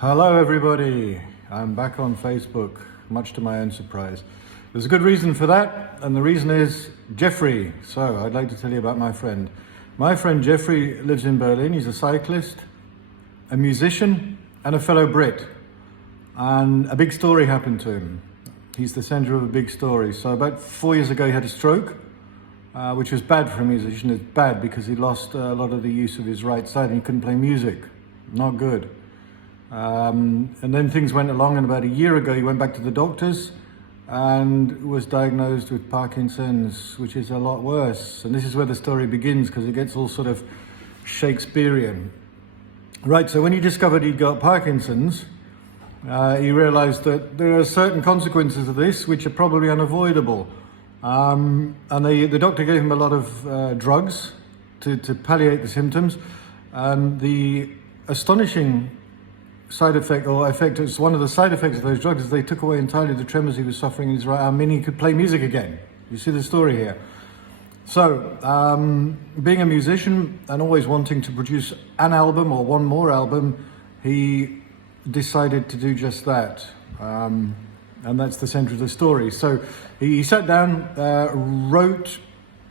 Hello everybody, I'm back on Facebook, much to my own surprise. There's a good reason for that, and the reason is Geoffrey. So I'd like to tell you about my friend. My friend Geoffrey lives in Berlin. He's a cyclist, a musician, and a fellow Brit. And a big story happened to him. He's the center of a big story. So about 4 years ago he had a stroke, which was bad for a musician. It's bad because he lost a lot of the use of his right side and he couldn't play music. Not good. And then things went along, and about a year ago he went back to the doctors and was diagnosed with Parkinson's, which is a lot worse. And this is where the story begins, because it gets all sort of Shakespearean. Right, so when he discovered he'd got Parkinson's, he realized that there are certain consequences of this which are probably unavoidable. And the doctor gave him a lot of drugs to palliate the symptoms. And the astonishing side effect, or effect, it's one of the side effects of those drugs, is they took away entirely the tremors he was suffering in his right arm, meaning he could play music again. You see the story here. So, being a musician and always wanting to produce an album or one more album, he decided to do just that. And that's the center of the story. So he sat down, wrote,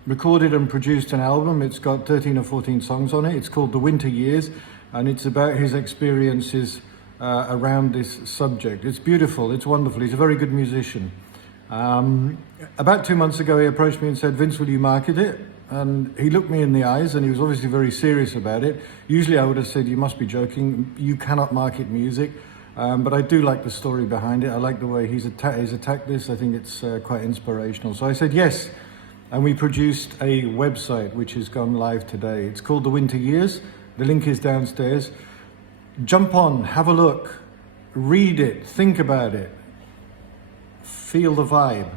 recorded and produced an album. It's got 13 or 14 songs on it. It's called The Winter Years, and it's about his experiences around this subject. It's beautiful, it's wonderful. He's a very good musician. About 2 months ago he approached me and said, "Vince, will you market it?" And he looked me in the eyes, and he was obviously very serious about it. Usually I would have said, "You must be joking, you cannot market music." But I do like the story behind it. I like the way he's attacked this. I think it's quite inspirational. So I said yes, and we produced a website which has gone live today. It's called The Winter Years. The link is downstairs. Jump on, have a look, read it, think about it, feel the vibe.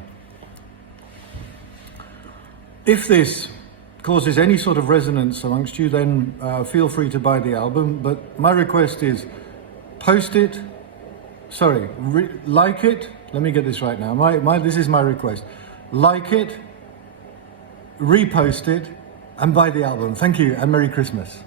If this causes any sort of resonance amongst you, then feel free to buy the album. But my request is post it, like it. Let me get this right now. This is my request. Like it, repost it, and buy the album. Thank you, and Merry Christmas.